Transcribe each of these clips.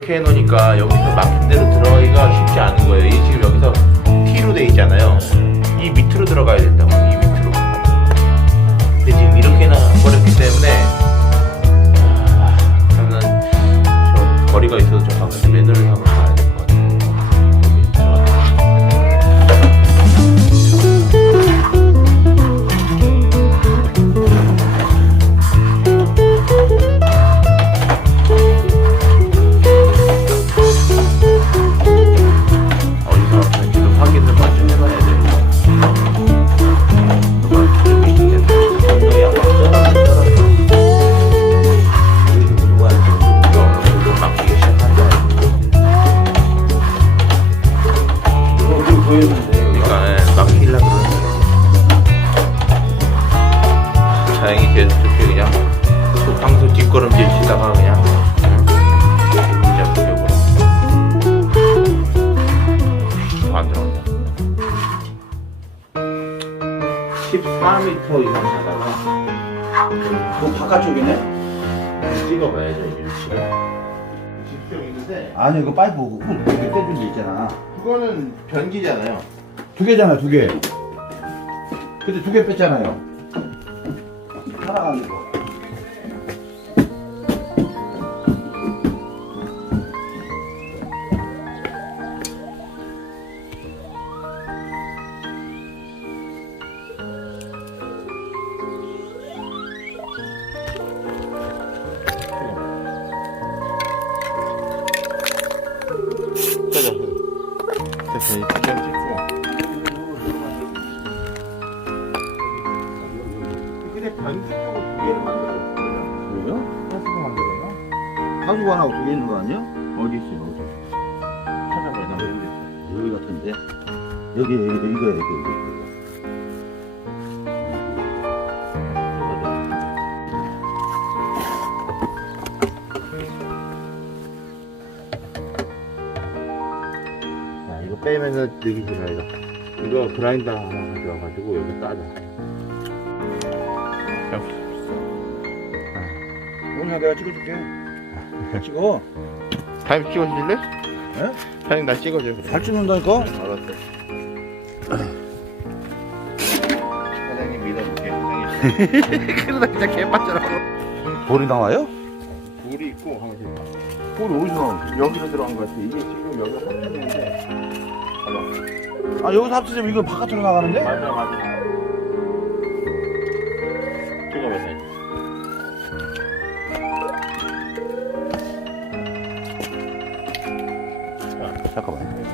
이렇게 해놓으니까 여기서 막힌 대로 들어가기가 쉽지 않은 거예요. 이 지금 여기서 T로 돼 있잖아요. 이 밑으로 들어가야 된다고, 이 밑으로. 근데 지금 이렇게 나버렸기 때문에, 아, 저는 저 거리가 있어서 저 바깥에 매너를 한번 14m 이상 가다가 그 바깥쪽이네? 찍어봐야죠 위치를. 직접 있는데 아니 그 파이프 홀 이렇게 떼준 게 있잖아. 그거는 변기잖아요. 두 개잖아 두 개. 근데 두 개 뺐잖아요. 하나가 아니 하수구 하나 두개 있는 거 아니야? 어디 있어요, 어디? 찾아봐야 나 모르겠어. 여기 같은데. 여기 이거 이거 이거. 자, 이거 빼면서 넣기 싫어요. 이거 그라인더 하나 가져와가지고 여기 따자. 오늘 내가 찍어줄게. 찍어. 타임 찍어주실래? 에? 타임 나 찍어줘. 그래. 잘 찍는다니까? 알았어. 사장님 믿어볼게. 사장님. 그러다 진짜 개빠져라고. 돌이 나와요? 돌이 있고 한번 해봐. 돌이 어디서 나오지? 여기로 들어간 것 같아. 이게 지금 여기가 합쳐지는데. 봐봐. 아 여기서 합치면 이거 바깥으로 나가는데? 맞아 맞아. 잠깐만.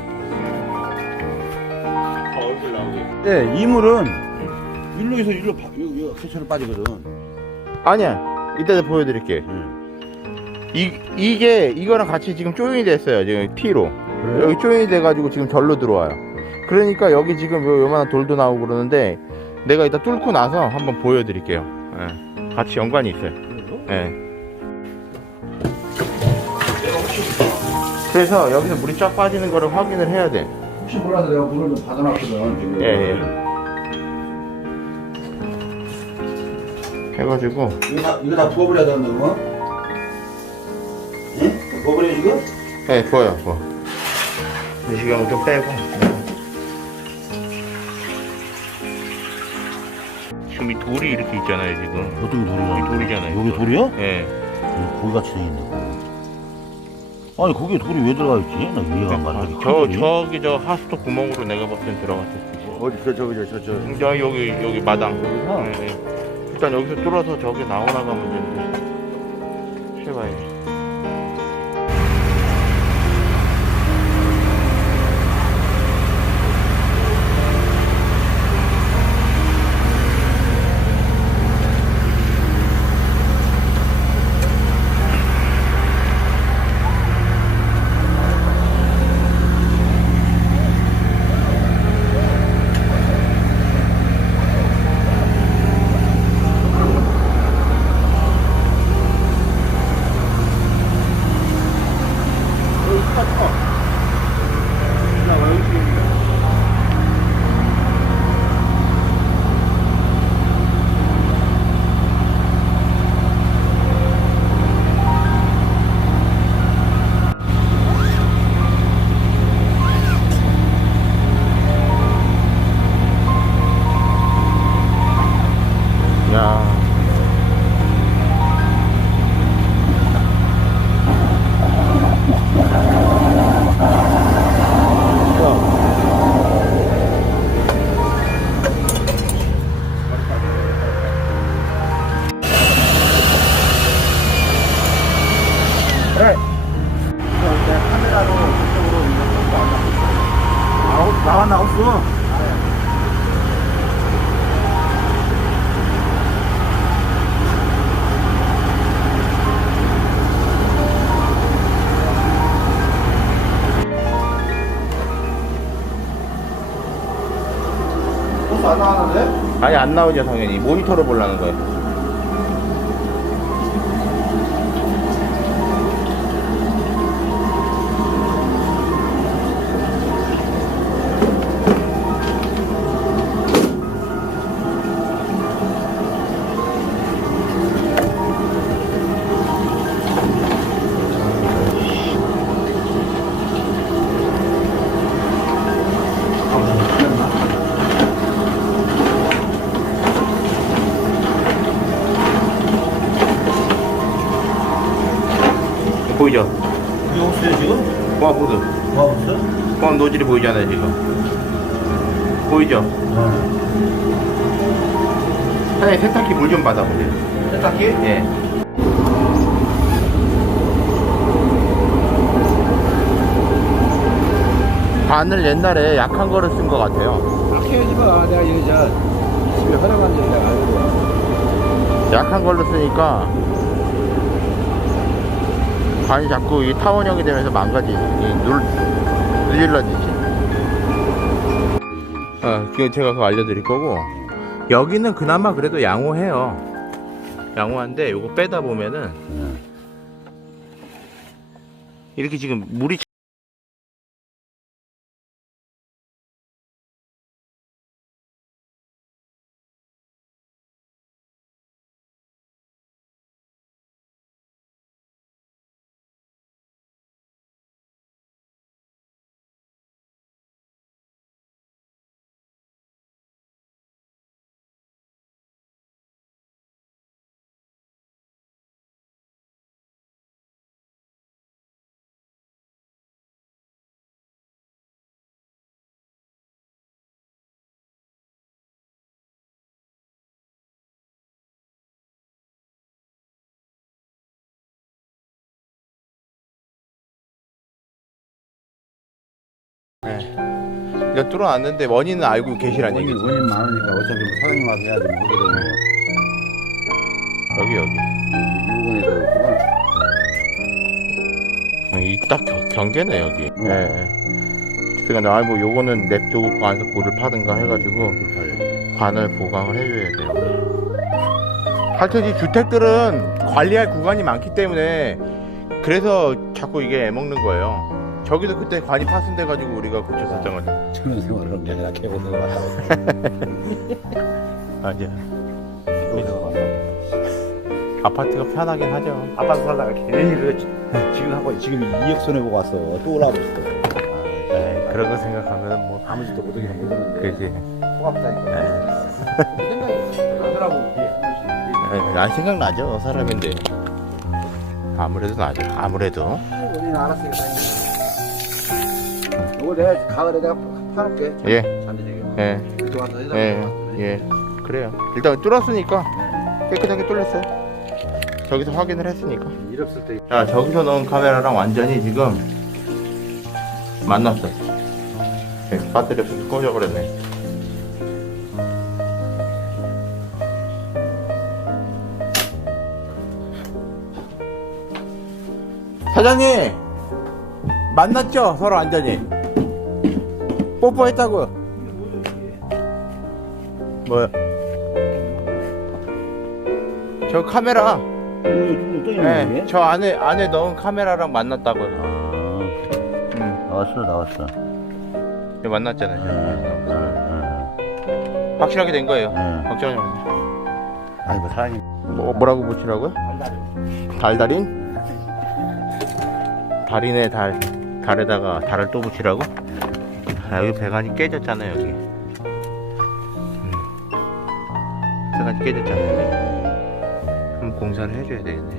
얼굴 나오게. 네, 이물은 일로에서 일로 바, 여기, 여기 캐처로 빠지거든. 아니야. 이따 보여드릴게. 응. 이 이게 이거랑 같이 지금 조인이 됐어요. 지금 T로. 그래요? 여기 조인이 돼가지고 지금 절로 들어와요. 그러니까 여기 지금 요 요만한 돌도 나오고 그러는데 내가 이따 뚫고 나서 한번 보여드릴게요. 예. 같이 연관이 있어요. 그래요? 예. 그래서 여기서 물이 쫙 빠지는 거를 확인을 해야 돼. 혹시 몰라서 내가 물을 좀 받아놨거든 지금. 예, 해가지고 이거 다 이거 다 부어버려야 되는 거? 예? 부어버려 이거? 예, 부어요, 부어. 이 시간을 좀 빼고. 지금 이 돌이 이렇게 있잖아요, 지금. 어떤 돌이야? 여기 돌이잖아요. 여기 돌. 돌이야? 예. 거기같이 생긴다고. 아니 거기에 돌이 왜 들어가 있지? 나 이해가 안 가네. 저, 저기 저 하수도 구멍으로 내가 봤을 땐 들어갔을 수 있어. 어디 저 저기 저 저. 저. 저 여기, 여기 마당. 여기서? 예, 예. 일단 여기서 뚫어서 저기 나오나 가면 되는데. 해봐 ったと。 나왔 나왔 나왔어. 호수 안 나왔는데? 아니 안 나오죠 당연히 모니터로 보려는 거예요 공항 보드 뭐 호수? 공항 노즐이 보이잖아요 지금 보이죠? 사장님 세탁기 물 좀 받아보세요 세탁기? 예. 바늘 옛날에 약한 거를 쓴 것 같아요. 키우지 마. 내가 여기 저 집에 허락한 일 내가 알고. 약한 걸로 쓰니까 관이 자꾸 이 타원형이 되면서 망가지지. 눌질러지지. 어, 그 제가 그거 알려드릴 거고. 여기는 그나마 그래도 양호해요. 양호한데 요거 빼다 보면은 이렇게 지금 물이 네. 이거 뚫어놨는데 원인은 알고 계시란 원인 얘기죠. 원인 많으니까 어차피 뭐 사장님 와서 해야지 뭐 하거든. 여기 여기. 유근에도 있구나. 어, 이딱 경계네 여기. 음. 예. 예. 그러니까 아뭐 요거는 냅두고 관서 골을 파든가 해가지고 관을 보강을 해줘야 돼요. 하여튼 이 주택들은 관리할 구간이 많기 때문에 그래서 자꾸 이게 애먹는 거예요. 저기도 그때 관이 파손돼가지고 우리가 고쳤었던 거죠. 저는 생활을 한게 아니라 개고생을. 여기서 왔어. 아파트가 편하긴 하죠. 아빠도 살다가 괜히 그 지금 하고 지금 2억 손해 보고 왔어. 또 올라가고 있어. 네, 그런 거 생각하면 뭐 아무 짓도 못하게 못하는데. 그지. 호갑다니까. 생각이 나더라고. 안 생각나죠 사람인데. 아무래도 나죠. 아무래도. 원인 알았으니까 다행이다. 이거 내가 가을에 내가 파놓게. 예. 잔디되게. 예. 그때 와서 해달라고. 예. 예. 그래요. 일단 뚫었으니까 깨끗하게 뚫렸어요. 저기서 확인을 했으니까. 일 없을 때. 자, 저기서 넣은 카메라랑 완전히 지금 만났어. 네, 배터리 없어서 꺼져버렸네. 사장님! 만났죠? 서로 완전히. 뽀뽀했다고요. 뭐요? 저 카메라. 또 네, 저 안에 안에 넣은 카메라랑 만났다고요. 아, 음, 나왔어, 나왔어. 네, 만났잖아요. 응, 확실하게 된 거예요. 응. 걱정하지 마세요. 아니, 뭐, 사장님. 뭐, 뭐라고 붙이라고요? 달달인? 달인의 달. 달에다가 달을 또 붙이라고? 아, 여기 배관이 깨졌잖아요, 여기. 음. 배관이 깨졌잖아요, 여기. 그럼 공사를 해줘야 되겠네.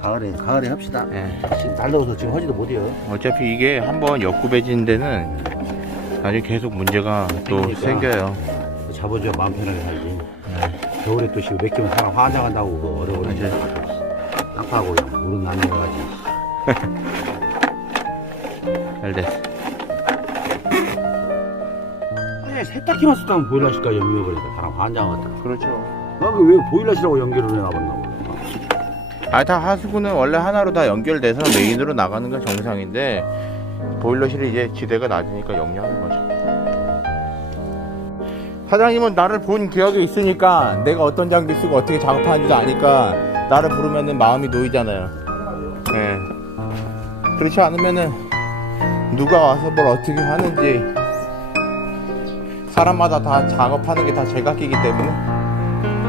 가을에, 가을에 합시다. 예. 지금 날 더워서 지금 하지도 못해요. 어차피 이게 한번 역구배진 데는 나중에 계속 문제가 또 그러니까. 생겨요. 잡아줘야 마음 편하게 살지. 겨울에 또 지금 맥히면 사람 화장한다고 그거 어려워. 맞아요. 땅파하고 물은 안 내려가지. 잘 됐어. 세탁기만 쓰다면 보일러실까 연결해버리니까 사람 환장하다. 그렇죠. 나그 왜 보일러실하고 연결을 해놔봤나 몰라. 아, 다 하수구는 원래 하나로 다 연결돼서 메인으로 나가는 건 정상인데 보일러실이 이제 지대가 낮으니까 역류하는 거죠. 사장님은 나를 본 기억이 있으니까 내가 어떤 장비 쓰고 어떻게 작업하는지도 아니까 나를 부르면은 마음이 놓이잖아요. 예. 그렇지 않으면은 누가 와서 뭘 어떻게 하는지 사람마다 다 작업하는 게 다 제각기이기 때문에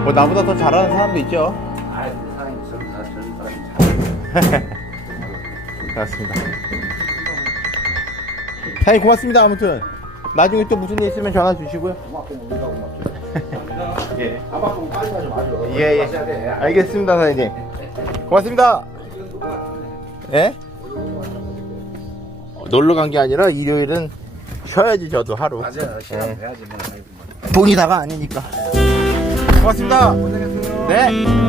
뭐 나보다 더 잘하는 사람도 있죠. 그 사람이 저런 사람 저런 사람이 맞습니다. 사장님 고맙습니다. 아무튼 나중에 또 무슨 일 있으면 전화 주시고요. 고맙고 우리가 고맙죠. 예. 아빠 좀 빨리 가지 마죠. 예, 예. 마셔야 돼. 알겠습니다, 사장님. 고맙습니다. 예? 놀러 간 게 아니라 일요일은 쉬어야지 저도 하루. 맞아요. 시간 예. 돼야지 뭐. 뭐. 돈이 다가 아니니까. 고맙습니다. 고생했어요. 네.